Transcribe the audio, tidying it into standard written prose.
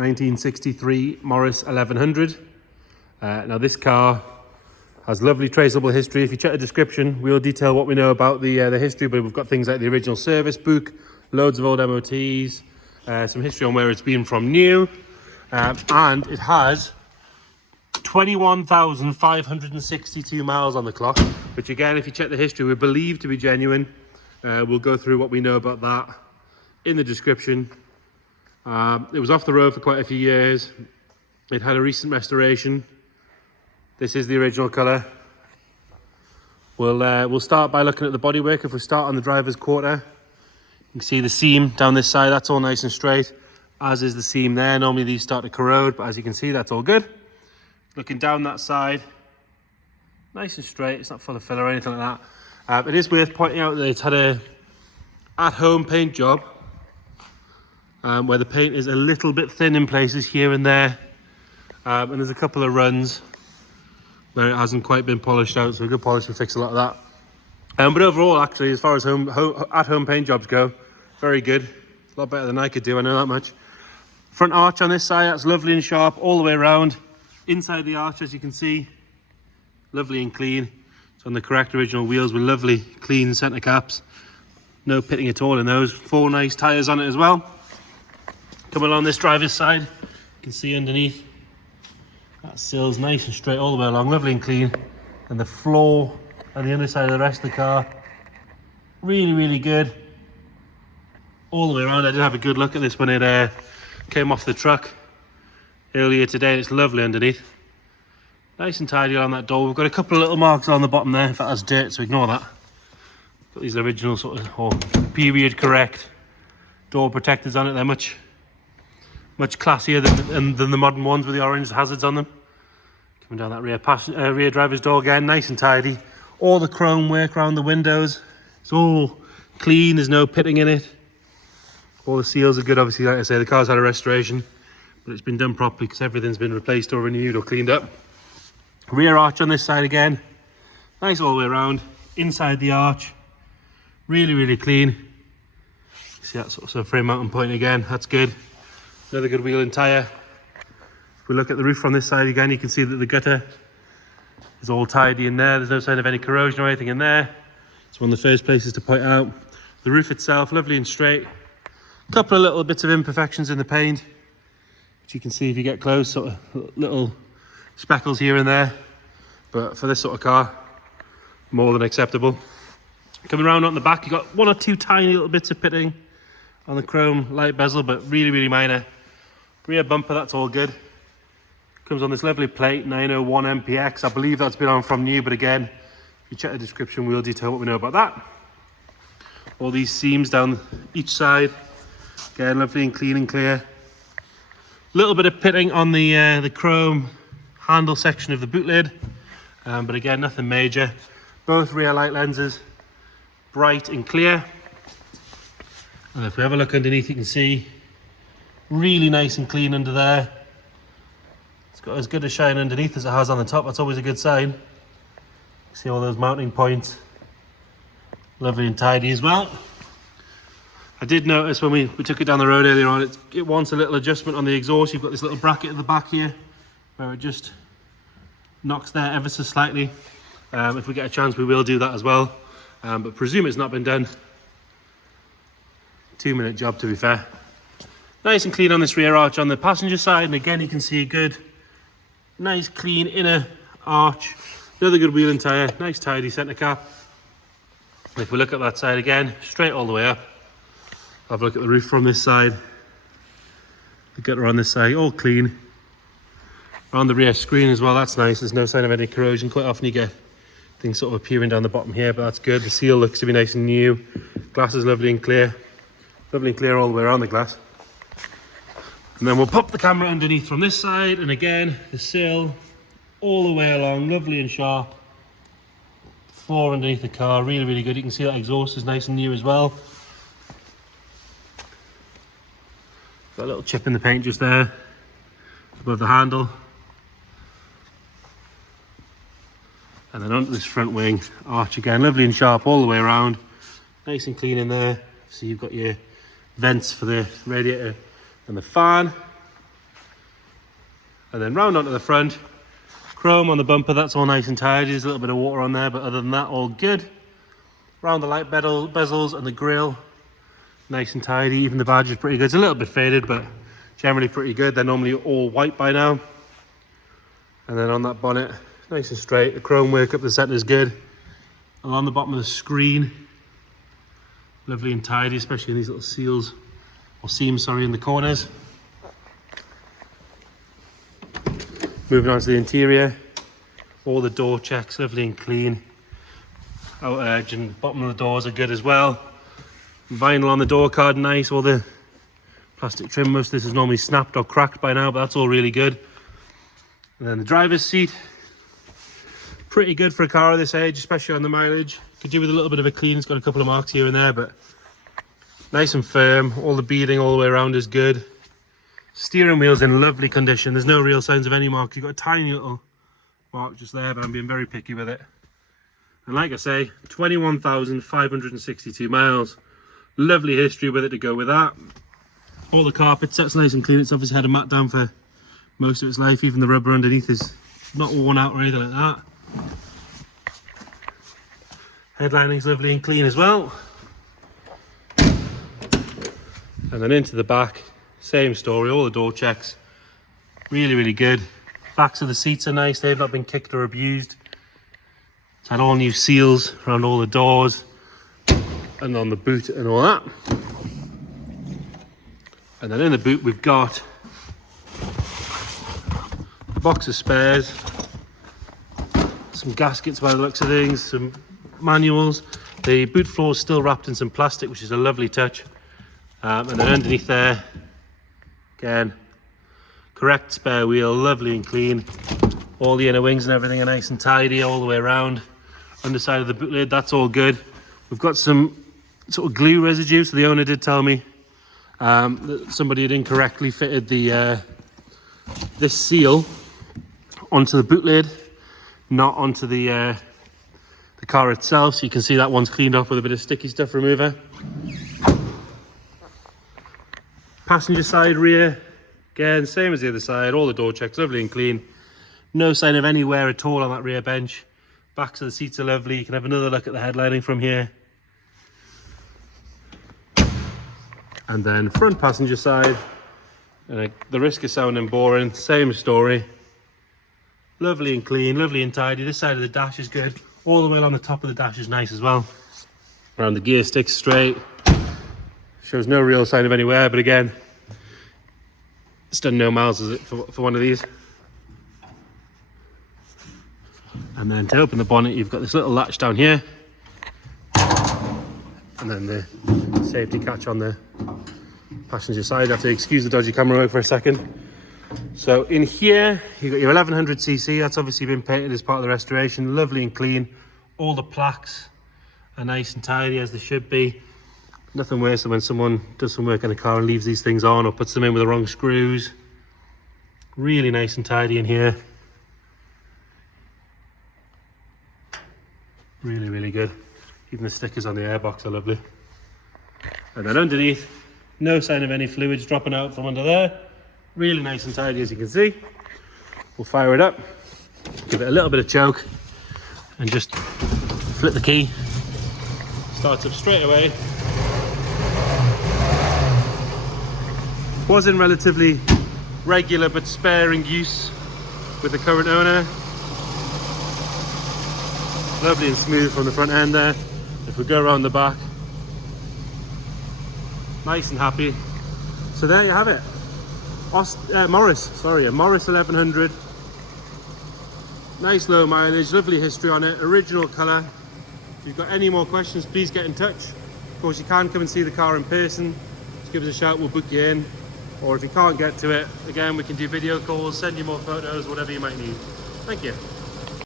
1963 Morris 1100. Now this car has lovely traceable history. If you check the description, we'll detail what we know about the history, but we've got things like the original service book, loads of old MOTs, some history on where it's been from new, and it has 21,562 miles on the clock, which again, if you check the history, we believe to be genuine. We'll go through what we know about that in the description. It was off the road for quite a few years. It had a recent restoration. This is the original colour. We'll start by looking at the bodywork. If we start on the driver's quarter, you can see the seam down this side. That's all nice and straight, as is the seam there. Normally these start to corrode, but as you can see, that's all good. Looking down that side, nice and straight. It's not full of filler or anything like that. It is worth pointing out that it's had a at-home paint job, where the paint is a little bit thin in places here and there, and there's a couple of runs where it hasn't quite been polished out, so a good polish will fix a lot of that. But overall, actually, as far as at-home paint jobs go, very good. A lot better than I could do, I know that much. Front arch on this side, that's lovely and sharp all the way around. Inside the arch, as you can see, lovely and clean. It's on the correct original wheels with lovely, clean centre caps. No pitting at all in those. 4 nice tyres on it as well. Come along this driver's side, you can see underneath, that sill's nice and straight all the way along, lovely and clean. And the floor and the underside of the rest of the car, really, really good. All the way around. I did have a good look at this when it came off the truck earlier today. It's lovely underneath. Nice and tidy on that door. We've got a couple of little marks on the bottom there. In fact, that's dirt, so ignore that. Got these original sort of, or period correct door protectors on it. They're much classier than the modern ones with the orange hazards on them. Coming down that rear driver's door again, nice and tidy. All the chrome work around the windows. It's all clean, there's no pitting in it. All the seals are good, obviously, like I say, the car's had a restoration, but it's been done properly because everything's been replaced or renewed or cleaned up. Rear arch on this side again, nice all the way around. Inside the arch, really, really clean. See that sort of frame mounting point again, that's good. Another good wheel and tyre. If we look at the roof from this side again, you can see that the gutter is all tidy in there. There's no sign of any corrosion or anything in there. It's one of the first places to point out. The roof itself, lovely and straight. A couple of little bits of imperfections in the paint, which you can see if you get close, sort of little speckles here and there. But for this sort of car, more than acceptable. Coming around on the back, you've got 1 or 2 tiny little bits of pitting on the chrome light bezel, but really, really minor. Rear bumper, that's all good. Comes on this lovely plate, 901 MPX. I believe that's been on from new, but again, if you check the description, we'll detail what we know about that. All these seams down each side, again, lovely and clean and clear. Little bit of pitting on the chrome handle section of the boot lid, but again, nothing major. Both rear light lenses, bright and clear. And if we have a look underneath, you can see really nice and clean under there. It's got as good a shine underneath as it has on the top. That's always a good sign. See all those mounting points, lovely and tidy as well. I did notice when we took it down the road earlier on, it wants a little adjustment on the exhaust. You've got this little bracket at the back here where it just knocks there ever so slightly. If we get a chance, we will do that as well, but presume it's not been done. 2-minute job, to be fair. Nice and clean on this rear arch on the passenger side, and again you can see a good, nice clean inner arch. Another good wheel and tyre, nice tidy centre cap. If we look at that side again, straight all the way up. Have a look at the roof from this side. The gutter on this side, all clean. On the rear screen as well, that's nice. There's no sign of any corrosion. Quite often you get things sort of appearing down the bottom here, but that's good. The seal looks to be nice and new. Glass is lovely and clear. Lovely and clear all the way around the glass. And then we'll pop the camera underneath from this side, and again, the sill all the way along, lovely and sharp. Floor underneath the car, really, really good. You can see that exhaust is nice and new as well. Got a little chip in the paint just there, above the handle. And then onto this front wing arch again, lovely and sharp all the way around. Nice and clean in there. So you've got your vents for the radiator and the fan. And then round onto the front. Chrome on the bumper, that's all nice and tidy. There's a little bit of water on there, but other than that, all good. Round the light bezels and the grille, nice and tidy. Even the badge is pretty good. It's a little bit faded, but generally pretty good. They're normally all white by now. And then on that bonnet, nice and straight. The chrome work up the centre is good. Along the bottom of the screen, lovely and tidy, especially in these little seals, or seams, sorry, in the corners. Moving on to the interior, all the door checks, lovely and clean. Outer edge and bottom of the doors are good as well. Vinyl on the door card, nice. All the plastic trim, most of this is normally snapped or cracked by now, but that's all really good. And then the driver's seat, pretty good for a car of this age, especially on the mileage. Could do with a little bit of a clean. It's got a couple of marks here and there, but nice and firm. All the beading all the way around is good. Steering wheel's in lovely condition. There's no real signs of any marks. You've got a tiny little mark just there, but I'm being very picky with it. And like I say, 21,562 miles. Lovely history with it to go with that. All the carpet set's nice and clean. It's obviously had a mat down for most of its life. Even the rubber underneath is not worn out or anything like that. Headlining's lovely and clean as well. And then into the back, same story, all the door checks. Really, really good. Backs of the seats are nice, they've not been kicked or abused. It's had all new seals around all the doors and on the boot and all that. And then in the boot we've got a box of spares, some gaskets by the looks of things, some manuals. The boot floor is still wrapped in some plastic, which is a lovely touch. And then underneath there, again, correct spare wheel, lovely and clean. All the inner wings and everything are nice and tidy all the way around. Underside of the boot lid, that's all good. We've got some sort of glue residue, so the owner did tell me that somebody had incorrectly fitted the this seal onto the boot lid, not onto the car itself. So you can see that one's cleaned off with a bit of sticky stuff remover. Passenger side rear, again, same as the other side, all the door checks, lovely and clean. No sign of any wear at all on that rear bench. Backs of the seats are lovely. You can have another look at the headlining from here. And then front passenger side, the risk of sounding boring, same story. Lovely and clean, lovely and tidy. This side of the dash is good. All the way along the top of the dash is nice as well. Around the gear sticks straight. Shows no real sign of any wear, but again, it's done no miles, is it, for one of these? And then to open the bonnet, you've got this little latch down here. And then the safety catch on the passenger side. I have to excuse the dodgy camera work for a second. So in here, you've got your 1100cc. That's obviously been painted as part of the restoration. Lovely and clean. All the plaques are nice and tidy, as they should be. Nothing worse than when someone does some work on a car and leaves these things on or puts them in with the wrong screws. Really nice and tidy in here. Really, really good. Even the stickers on the airbox are lovely. And then underneath, no sign of any fluids dropping out from under there. Really nice and tidy, as you can see. We'll fire it up, give it a little bit of choke, and just flip the key. Starts up straight away. Was in relatively regular but sparing use with the current owner. Lovely and smooth from the front end there. If we go around the back, nice and happy. So there you have it. A Morris 1100. Nice low mileage, lovely history on it, original colour. If you've got any more questions, please get in touch. Of course, you can come and see the car in person. Just give us a shout, we'll book you in. Or if you can't get to it, again, we can do video calls, send you more photos, whatever you might need. Thank you.